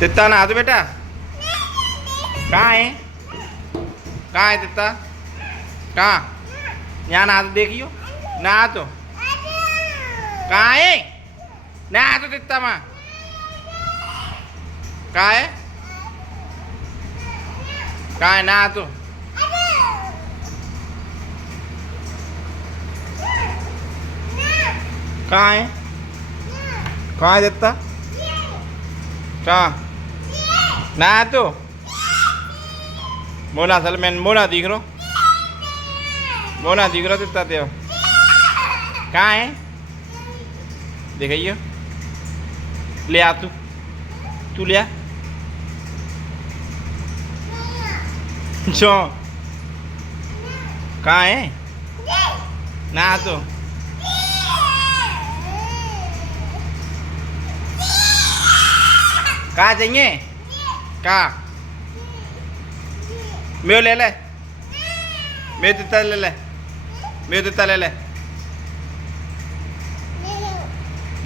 तित्ता ना तो बेटा कहाँ है तित्ता कहाँ यहाँ ना तो देखियो ना तो कहाँ है ना तो तित्ता माँ कहाँ है ना तो कहाँ है तित्ता कहाँ ना तो मोना सलमैन मोना दिख रहा तित्ता ते कहाँ है दिखाइयो ले आ तू ले आ जो कहाँ है ना तो कहाँ चाहिए कहाँ मेरे ले ले मेरे तित्ता ले ले